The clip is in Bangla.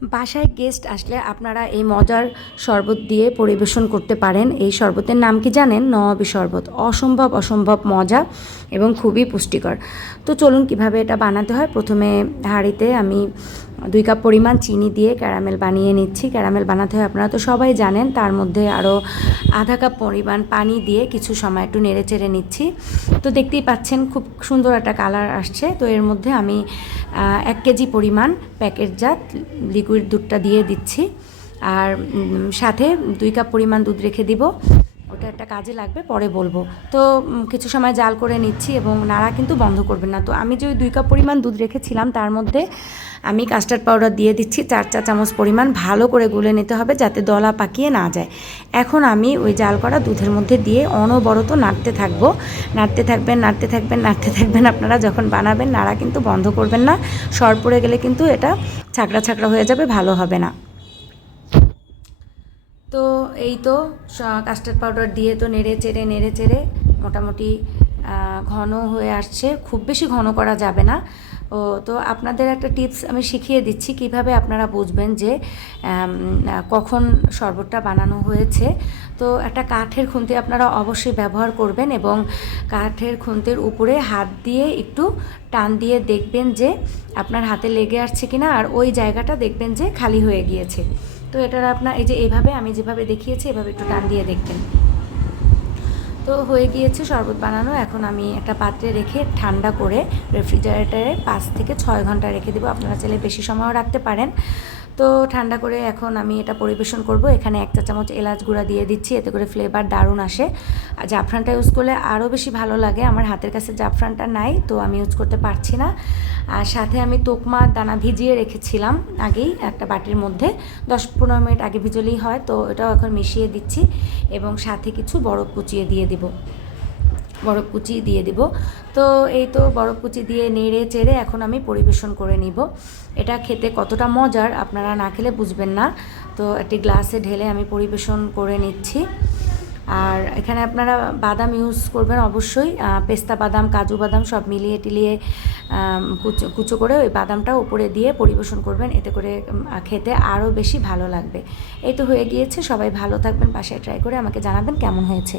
বাসায় গেস্ট আসলে আপনারা এই মজার শরবত দিয়ে পরিবেশন করতে পারেন। এই শরবতের নাম কি জানেন? নবাবী শরবত। অসম্ভব মজা এবং খুবই পুষ্টিকর। তো চলুন কিভাবে এটা বানাতে হয়। প্রথমে হাঁড়িতে আমি 2 কাপ পরিমাণ চিনি দিয়ে ক্যারামেল বানিয়ে নিচ্ছি। ক্যারামেল বানাতে হয় আপনারা তো সবাই জানেন। তার মধ্যে আরও আধা কাপ পরিমাণ পানি দিয়ে কিছু সময় একটু নেড়ে চেড়ে নিচ্ছি। তো দেখতেই পাচ্ছেন খুব সুন্দর একটা কালার আসছে। তো এর মধ্যে আমি 1 কেজি পরিমাণ প্যাকেটজাত লিকুইড দুধটা দিয়ে দিচ্ছি। আর সাথে 2 কাপ পরিমাণ দুধ রেখে দিব, ওটা একটা কাজে লাগবে, পরে বলবো। তো কিছু সময় জাল করে নিচ্ছি এবং নাড়া কিন্তু বন্ধ করবেন না। তো আমি যে ওই 2 কাপ পরিমাণ দুধ রেখেছিলাম তার মধ্যে আমি কাস্টার্ড পাউডার দিয়ে দিচ্ছি 4 চা চামচ পরিমাণ। ভালো করে গুলে নিতে হবে যাতে দলা পাকিয়ে না যায়। এখন আমি ওই জাল করা দুধের মধ্যে দিয়ে অনবরত নাড়তে থাকবো। নাড়তে থাকবেন। আপনারা যখন বানাবেন নাড়া কিন্তু বন্ধ করবেন না। সর পড়ে গেলে কিন্তু এটা ছাকড়া হয়ে যাবে, ভালো হবে না। তো এই তো কাস্টার্ড পাউডার দিয়ে তো নেড়ে চেড়ে মোটামুটি ঘন হয়ে আসছে। খুব বেশি ঘন করা যাবে না। তো আপনাদের একটা টিপস আমি শিখিয়ে দিচ্ছি কিভাবে আপনারা বুঝবেন যে কখন শরবতটা বানানো হয়েছে। তো একটা কাঠের খুন্তি আপনারা অবশ্যই ব্যবহার করবেন এবং কাঠের খুন্তির উপরে হাত দিয়ে একটু টান দিয়ে দেখবেন যে আপনার হাতে লেগে আসছে কিনা, আর ওই জায়গাটা দেখবেন যে খালি হয়ে গিয়েছে। তো এটার আপনার এই যে এইভাবে আমি যেভাবে দেখিয়েছি এভাবে একটু টান দিয়ে দেখবেন। তো হয়ে গিয়েছে শরবত বানানো। এখন আমি একটা পাত্রে রেখে ঠান্ডা করে রেফ্রিজারেটরে 5 থেকে 6 ঘন্টা রেখে দেবো। আপনারা চাইলে বেশি সময়ও রাখতে পারেন। তো ঠান্ডা করে এখন আমি এটা পরিবেশন করব। এখানে 1 চা চামচ এলাচ গুঁড়া দিয়ে দিচ্ছি, এতে করে ফ্লেভার দারুণ আসে। আর জাফরানটা ইউজ করলে আরও বেশি ভালো লাগে। আমার হাতের কাছে জাফরানটা নাই, তো আমি ইউজ করতে পারছি না। আর সাথে আমি তোকমা দানা ভিজিয়ে রেখেছিলাম আগেই একটা বাটির মধ্যে, 10-15 মিনিট আগে ভিজলেই হয়। তো এটাও এখন মিশিয়ে দিচ্ছি এবং সাথে কিছু বরফ কুচিয়ে দিয়ে দিব। তো এই তো বরফ কুচি দিয়ে নেড়ে চেড়ে এখন আমি পরিবেশন করে নিব। এটা খেতে কতটা মজার আপনারা না খেলে বুঝবেন না। তো একটি গ্লাসে ঢেলে আমি পরিবেশন করে নিচ্ছি। আর এখানে আপনারা বাদাম ইউজ করবেন অবশ্যই, পেস্তা বাদাম, কাজু বাদাম সব মিলিয়ে টিলিয়ে কুচো করে ওই বাদামটা উপরে দিয়ে পরিবেশন করবেন। এতে করে খেতে আরও বেশি ভালো লাগবে। এই তো হয়ে গিয়েছে। সবাই ভালো থাকবেন, বাসায় ট্রাই করে আমাকে জানাবেন কেমন হয়েছে।